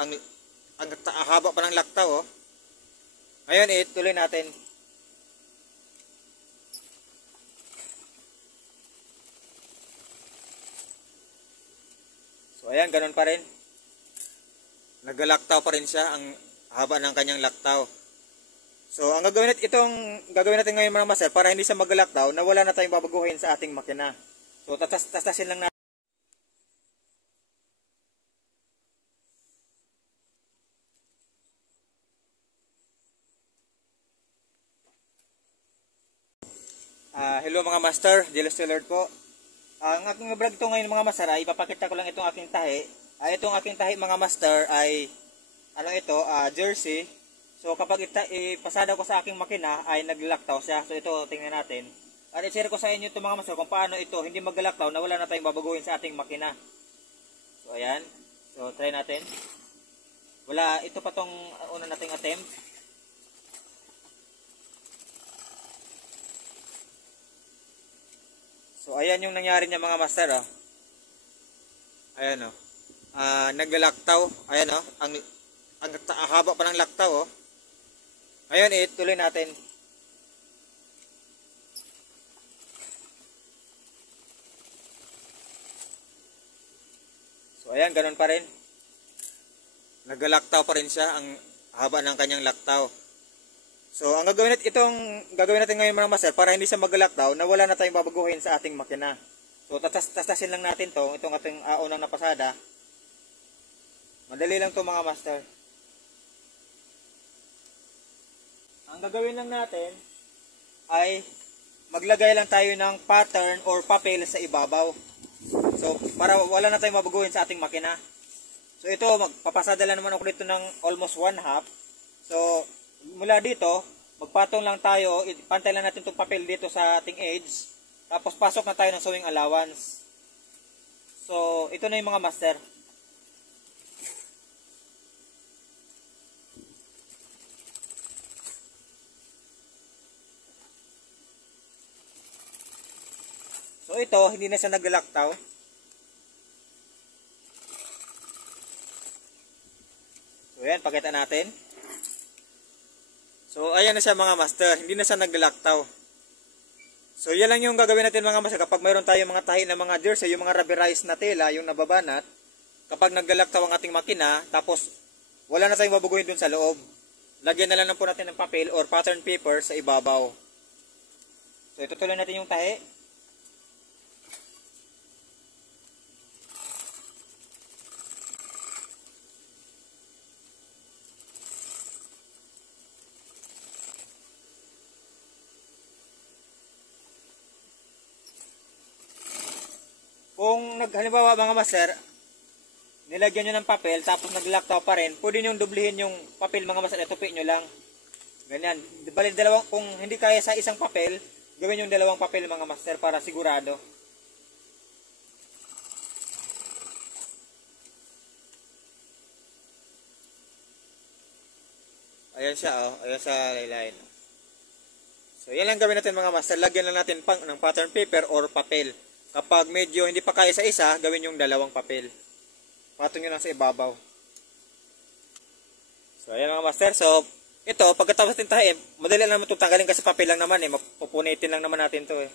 ang haba pa ng laktaw, oh. Ngayon, tuloy natin. So, ayan, ganun pa rin. Naglalaktaw pa rin siya, ang haba ng kanyang laktaw. So, ang gagawin natin ngayon mga master, para hindi siya maglalaktaw, na wala na tayong babaguhin sa ating makina. So, tatasin lang natin. Hello mga master, Jealous to Lord po. Ang aking vlog ito ngayon mga master ay ipapakita ko lang itong aking tahi. Itong aking tahi mga master ay jersey. So kapag ipasada ko sa aking makina ay naglalaktaw siya. So ito tingnan natin. At i-share ko sa inyo ito mga master kung paano ito hindi maglalaktaw na wala na tayong babaguhin sa ating makina. So ayan. So try natin. Wala, ito pa tong una nating attempt. So ayan yung nangyari niya mga master, oh. Ayan, oh. Naglalaktaw. Ayan, oh. Ang haba pa ng laktaw, oh. Ngayon, tuloy natin. So ayan, ganun pa rin. Naglalaktaw pa rin siya, ang haba ng kanyang laktaw. So, ang gagawin natin ngayon mga master, para hindi siya maglalaktaw, na wala na tayong babaguhin sa ating makina. So, tatasin lang natin itong ating unang napasada. Madali lang to mga master. Ang gagawin lang natin ay maglagay lang tayo ng pattern or papel sa ibabaw. So, para wala na tayong babaguhin sa ating makina. So, ito, magpapasada lang naman ako dito ng almost 1/2. So, mula dito, magpatong lang tayo, ipantay lang natin itong papel dito sa ating edge, tapos pasok na tayo ng sewing allowance. So, ito na yung mga master. So, ito, hindi na siya naglalaktaw. So, yan, pakita natin. So, ayan na siya mga master. Hindi na siya naglalaktaw. So, yan lang yung gagawin natin mga master. Kapag mayroon tayong mga tahi na mga jersey, yung mga rubberized na tela, yung nababanat, kapag naglalaktaw ang ating makina, tapos wala na tayong babaguhin dun sa loob, lagyan na lang po natin ng papel or pattern paper sa ibabaw. So, itutuloy natin yung tahi. Kung halimbawa mga master, nilagyan nyo ng papel tapos naglaktaw pa rin, pwede nyo dublihin yung papel mga master, tupi nyo lang. Ganyan. Bali, kung hindi kaya sa isang papel, gawin yung dalawang papel mga master para sigurado. Ayan siya, oh. Ayan sa laylayan. So, yan lang gawin natin mga master. Lagyan lang natin ng pattern paper or papel. Kapag medyo hindi pa kaya sa isa, gawin yung dalawang papel. Patong nyo lang sa ibabaw. So, ayan mga master. So, ito, pagkatapos natin tahi, madali lang naman ito tanggalin kasi papel lang naman eh. Mapupunitin lang naman natin ito eh.